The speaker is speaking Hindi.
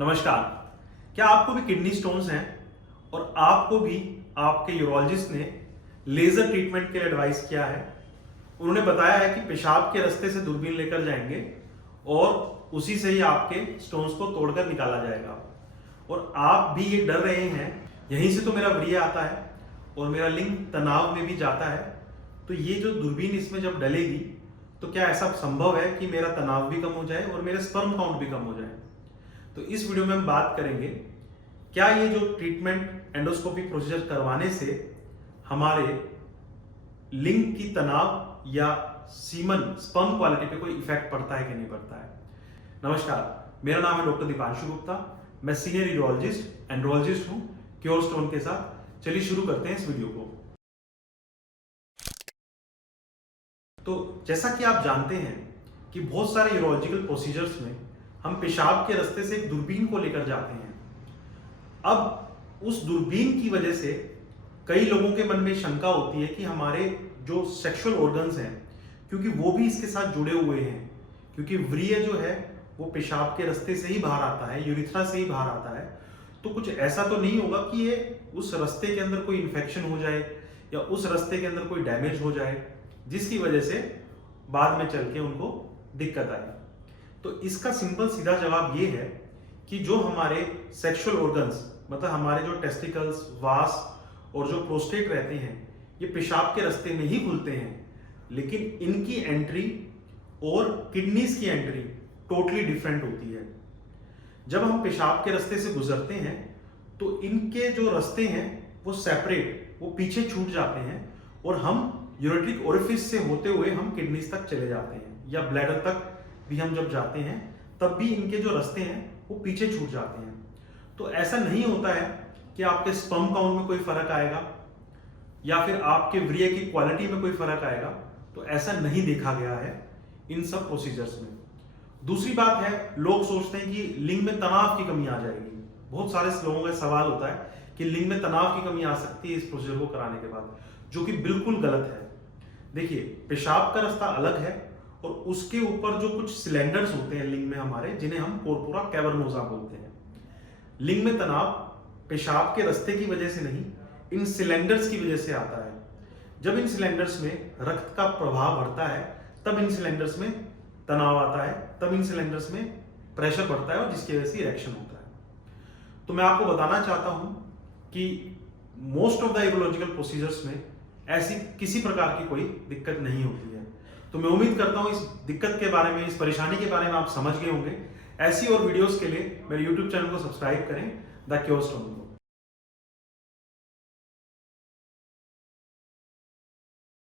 नमस्कार। क्या आपको भी किडनी स्टोन्स हैं और आपको भी आपके यूरोलॉजिस्ट ने लेजर ट्रीटमेंट के लिए एडवाइस किया है? उन्होंने बताया है कि पेशाब के रास्ते से दूरबीन लेकर जाएंगे और उसी से ही आपके स्टोन्स को तोड़कर निकाला जाएगा, और आप भी ये डर रहे हैं यहीं से तो मेरा व्रिय आता है और मेरा लिंग तनाव में भी जाता है, तो ये जो दूरबीन इसमें जब डलेगी तो क्या ऐसा संभव है कि मेरा तनाव भी कम हो जाए और मेरा स्पर्म काउंट भी कम हो जाए? तो इस वीडियो में हम बात करेंगे क्या ये जो ट्रीटमेंट एंडोस्कोपी प्रोसीजर करवाने से हमारे लिंग की तनाव या सीमन स्पर्म क्वालिटी पे कोई इफेक्ट पड़ता है कि नहीं पड़ता है। नमस्कार, मेरा नाम है डॉक्टर दीपांशु गुप्ता। मैं सीनियर यूरोलॉजिस्ट एंड्रोलॉजिस्ट हूं क्योर स्टोन के साथ। चलिए शुरू करते हैं इस वीडियो को। तो जैसा कि आप जानते हैं कि बहुत सारे यूरोलॉजिकल प्रोसीजर्स में हम पेशाब के रास्ते से एक दूरबीन को लेकर जाते हैं। अब उस दूरबीन की वजह से कई लोगों के मन में शंका होती है कि हमारे जो सेक्सुअल ऑर्गन्स हैं, क्योंकि वो भी इसके साथ जुड़े हुए हैं, क्योंकि व्रिय जो है वो पेशाब के रास्ते से ही बाहर आता है, यूरिथ्रा से ही बाहर आता है, तो कुछ ऐसा तो नहीं होगा कि ये उस रास्ते के अंदर कोई इन्फेक्शन हो जाए या उस रास्ते के अंदर कोई डैमेज हो जाए जिसकी वजह से बाद में चल के उनको दिक्कत आए। तो इसका सिंपल सीधा जवाब ये है कि जो हमारे सेक्सुअल ऑर्गन्स, मतलब हमारे जो टेस्टिकल्स, वास और जो प्रोस्टेट रहते हैं, ये पेशाब के रास्ते में ही खुलते हैं, लेकिन इनकी एंट्री और किडनीज की एंट्री टोटली डिफरेंट होती है। जब हम पेशाब के रास्ते से गुजरते हैं तो इनके जो रास्ते हैं वो सेपरेट, वो पीछे छूट जाते हैं और हम यूरेट्रिक ओरिफिस से होते हुए हम किडनीज तक चले जाते हैं, या ब्लैडर तक भी हम जब जाते हैं तब भी इनके जो रास्ते हैं वो पीछे छूट जाते हैं। तो ऐसा नहीं होता है कि आपके स्पर्म काउंट में कोई फर्क आएगा या फिर आपके व्रिय की क्वालिटी में कोई फर्क आएगा, तो ऐसा नहीं देखा गया है इन सब प्रोसीजर्स में। दूसरी बात है, लोग सोचते हैं कि लिंग में तनाव की कमी आ जाएगी। बहुत सारे लोगों का सवाल होता है कि लिंग में तनाव की कमी आ सकती है इस प्रोसीजर को कराने के बाद, जो कि बिल्कुल गलत है। देखिए, पेशाब का रास्ता अलग है और उसके ऊपर जो कुछ सिलेंडर्स होते हैं लिंग में हमारे, जिन्हें हम कोर्पोरा कैवर्नोसा बोलते हैं। लिंग में तनाव पेशाब के रास्ते की वजह से नहीं, इन सिलेंडर्स की वजह से आता है। जब इन सिलेंडर्स में रक्त का प्रवाह बढ़ता है तब इन सिलेंडर्स में तनाव आता है, तब इन सिलेंडर्स में प्रेशर बढ़ता है और जिसकी वजह से इरेक्शन होता है। तो मैं आपको बताना चाहता हूं कि most of the urological procedures में ऐसी किसी प्रकार की कोई दिक्कत नहीं होती है। तो मैं उम्मीद करता हूं इस दिक्कत के बारे में, इस परेशानी के बारे में आप समझ गए होंगे। ऐसी और वीडियोस के लिए मेरे YouTube चैनल को सब्सक्राइब करें, द क्योर स्टोन को।